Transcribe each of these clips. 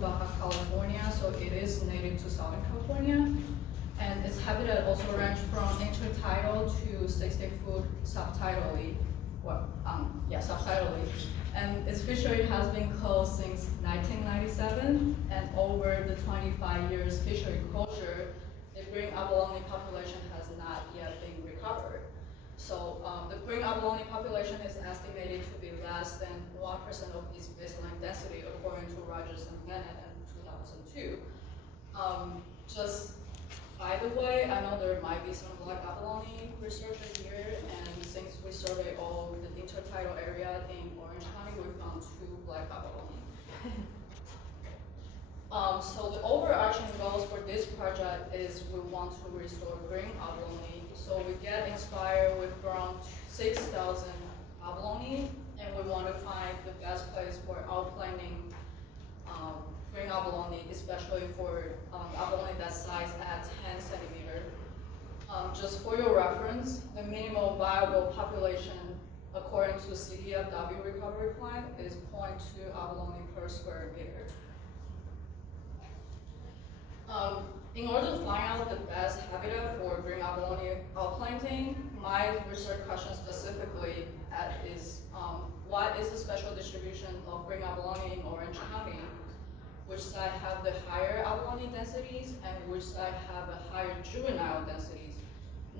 Baja California, so it is native to Southern California. And its habitat also ranges from intertidal to 60-foot subtidally. Subtidally. And its fishery has been closed since 1997, and over the 25 years fishery closure, the green abalone population has not yet been recovered. So the green abalone population is estimated to be less than 1% of its baseline density, according to Rogers and Bennett in 2002. Just by the way, I know there might be some black abalone researchers here, and since we survey all the intertidal area in Orange County, we found 2 black abalone. So the overarching goals for this project is we want to restore green abalone. So we get inspired with around 6,000 abalone, and we want to find the best place for outplanting green abalone, especially for abalone that size at 10 centimeter. Just for your reference, the minimal viable population according to CDFW recovery plan is 0.2 abalone per square meter. In order to find out the best habitat for green abalone outplanting, my research question specifically is what is the spatial distribution of green abalone in Orange County? Which side have the higher abalone densities and which side have a higher juvenile densities?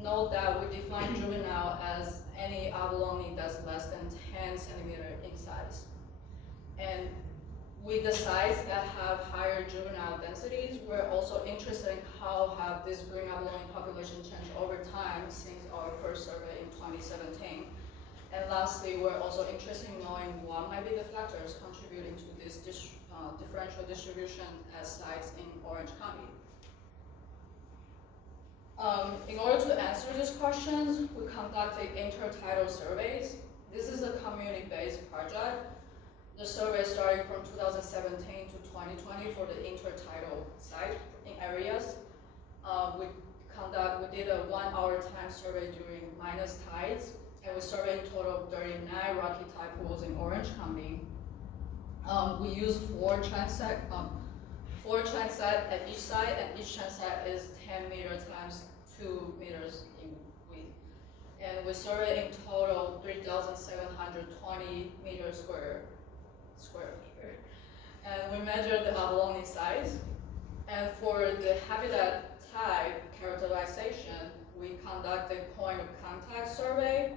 Note that we define juvenile as any abalone that's less than 10 centimeter in size. And with the sites that have higher juvenile densities, we're also interested in how have this green abalone population changed over time since our first survey in 2017. And lastly, we're also interested in knowing what might be the factors contributing to this differential distribution at sites in Orange County. In order to answer these questions, we conducted intertidal surveys. This is a community-based project. The survey started from 2017 to 2020 for the intertidal site in areas. We did a 1-hour time survey during minus tides, and we surveyed a total of 39 rocky tide pools in Orange County. We used 4 transect at each site, and each transect is 10 meters times 2 meters in width. And we surveyed in total 3,720 meters square meter. And we measured the abalone size. And for the habitat type characterization, we conducted point of contact survey,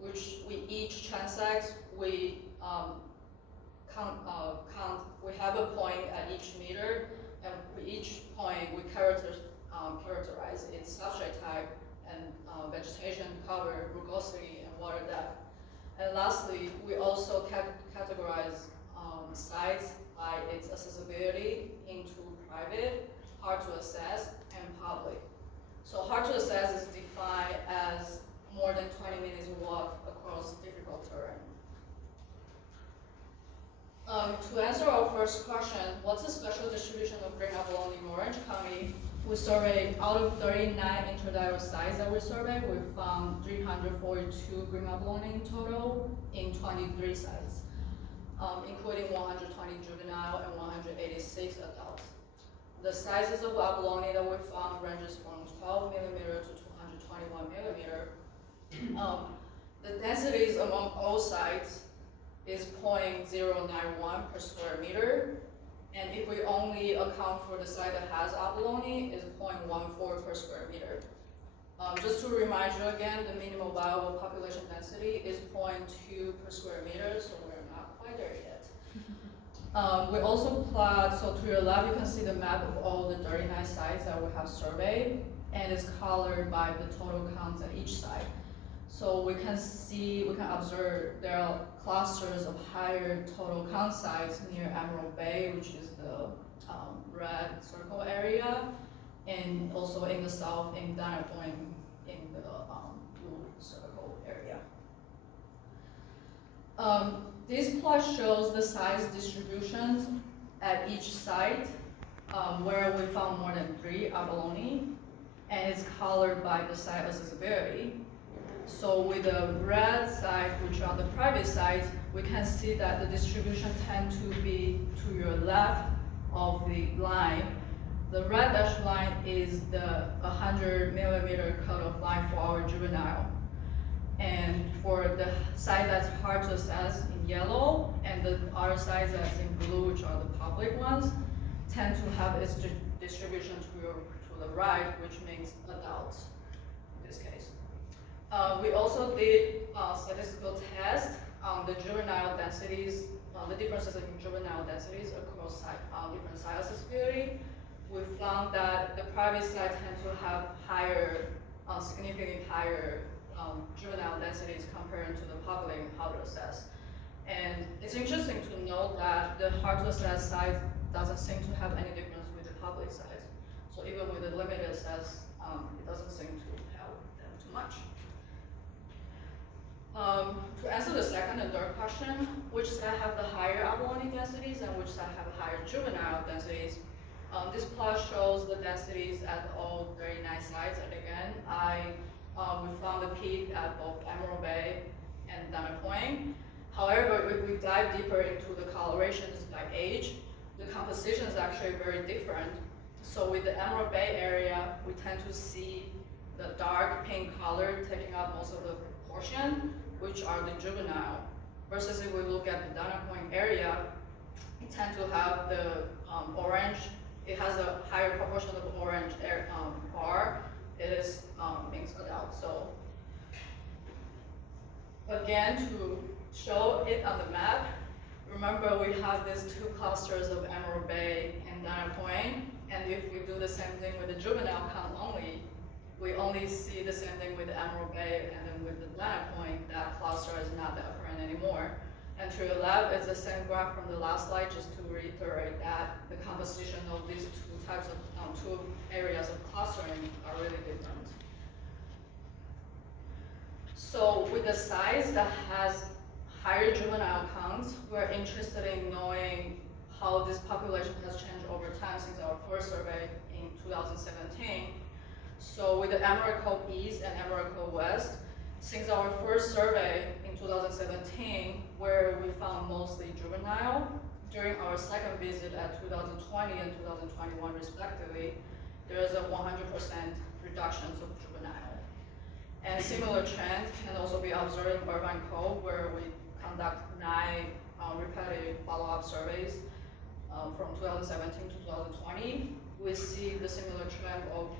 which each transect we have a point at each meter, and for each point we characterize its substrate type and vegetation cover, rugosity, and water depth. And lastly, we also categorize sites by its accessibility into private, hard to access, and public. So hard to access is defined as more than 20 minutes walk across difficult terrain. To answer our first question, what's the special distribution of green abalone in Orange County? We surveyed, out of 39 intertidal sites that we surveyed, we found 342 green abalone in total in 23 sites, including 120 juvenile and 186 adults. The sizes of abalone that we found ranges from 12 millimeter to 221 millimeter. The densities among all sites is 0.091 per square meter. And if we only account for the site that has abalone, is 0.14 per square meter. Just to remind you again, the minimal viable population density is 0.2 per square meter, so we're not quite there yet. We also plot, so to your left, you can see the map of all the 39 sites that we have surveyed, and it's colored by the total counts at each site. So we can observe there are clusters of higher total count sites near Emerald Bay, which is the red circle area, and also in the south in Dana Point in the blue circle area. This plot shows the size distributions at each site where we found more than 3 abalone, and it's colored by the site accessibility. So with the red side, which are the private sites, we can see that the distribution tend to be to your left of the line. The red dashed line is the 100 millimeter cutoff line for our juvenile. And for the size that's hard to assess in yellow, and the other size that's in blue, which are the public ones, tend to have its distribution to the right, which means adults in this case. We also did statistical tests on the juvenile densities, the differences in juvenile densities across different size severity. We found that the private side tend to have higher, significantly higher juvenile densities compared to the public hard to assess. And it's interesting to note that the hard to assess size doesn't seem to have any difference with the public size. So even with the limited assess, it doesn't seem to help them too much. To answer the second and third question, which side have the higher abalone densities and which side have higher juvenile densities? This plot shows the densities at all 39 sites, and again, we found a peak at both Emerald Bay and Dana Point. However, if we dive deeper into the colorations by age, the composition is actually very different. So with the Emerald Bay area, we tend to see the dark pink color taking up most of the proportion, which are the juvenile. Versus if we look at the Dana Point area, it tends to have the orange. It has a higher proportion of orange bar. It is means adult. So again, to show it on the map, remember we have these two clusters of Emerald Bay and Dana Point, and if we do the same thing with the juvenile count only, we only see the same thing with the Emerald Bay, and then with the Dana Point, that cluster is not that apparent anymore. And to your left, it's the same graph from the last slide, just to reiterate that the composition of these two types of two areas of clustering are really different. So with the size that has higher juvenile counts, we're interested in knowing how this population has changed over time since our first survey in 2017. So with the Emerald Cove East and Emerald Cove West, since our first survey in 2017, where we found mostly juvenile, during our second visit at 2020 and 2021 respectively, there is a 100% reduction of juvenile. And similar trend can also be observed in Irvine Cove, where we conduct 9 repetitive follow-up surveys from 2017 to 2020. We see the similar trend of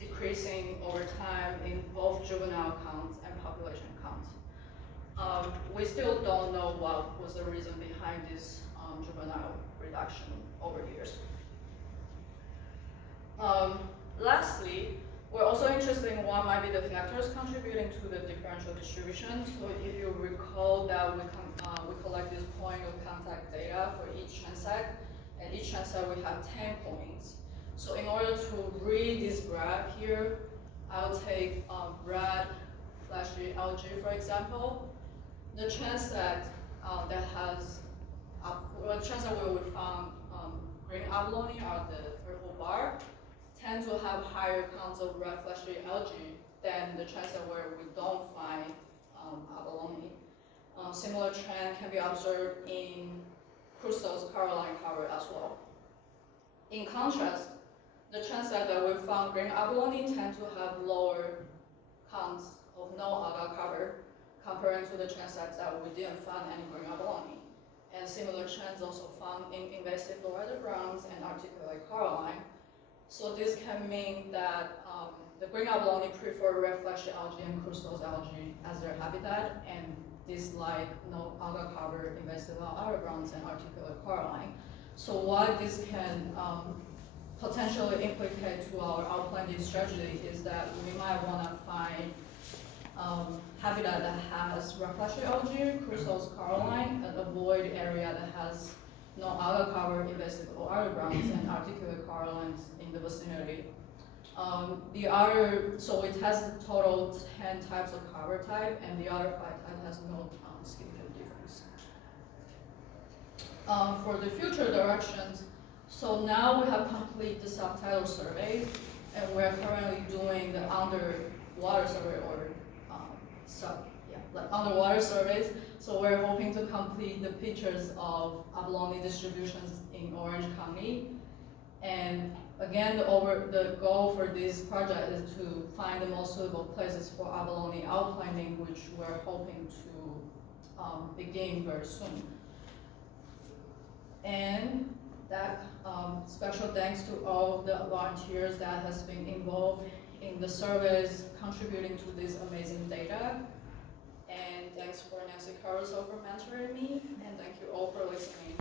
decreasing over time in both juvenile counts and population counts. We still don't know what was the reason behind this juvenile reduction over years. Lastly, we're also interested in what might be the factors contributing to the differential distribution. So if you recall that we collect this point of contact data for each transect, and each transect we have 10 points. So in order to read this graph here, I'll take red flashy algae, for example. The transect that has, the transect where we found green abalone, or the purple bar, tend to have higher counts of red fleshy algae than the transect where we don't find abalone. Similar trend can be observed in Crustal's Caroline cover as well. In contrast, the transect that we found green abalone tend to have lower counts of no alga cover comparing to the transects that we didn't find any green abalone. And similar trends also found in invasive lowrider grounds and articulate Caroline. So this can mean that the green abalone prefer red fleshy algae and crustose algae as their habitat, and dislike no alga cover invasive lowrider grounds and articulate Caroline. So what this can potentially implicate to our outplanting strategy is that we might want to find habitat that has red fleshy algae, crustose Caroline, and avoid area that has no alga cover invasive lowrider grounds and articulate Carolines in the vicinity. So it has a total 10 types of cover type, and the other 5 types has no schedule difference. For the future directions, so now we have completed the subtitle survey, and we're currently doing the underwater survey underwater surveys. So we're hoping to complete the pictures of abalone distributions in Orange County And again, the goal for this project is to find the most suitable places for abalone outplanting, which we're hoping to begin very soon. And that special thanks to all the volunteers that has been involved in the surveys, contributing to this amazing data. And thanks for Nancy Caruso for mentoring me, and thank you all for listening.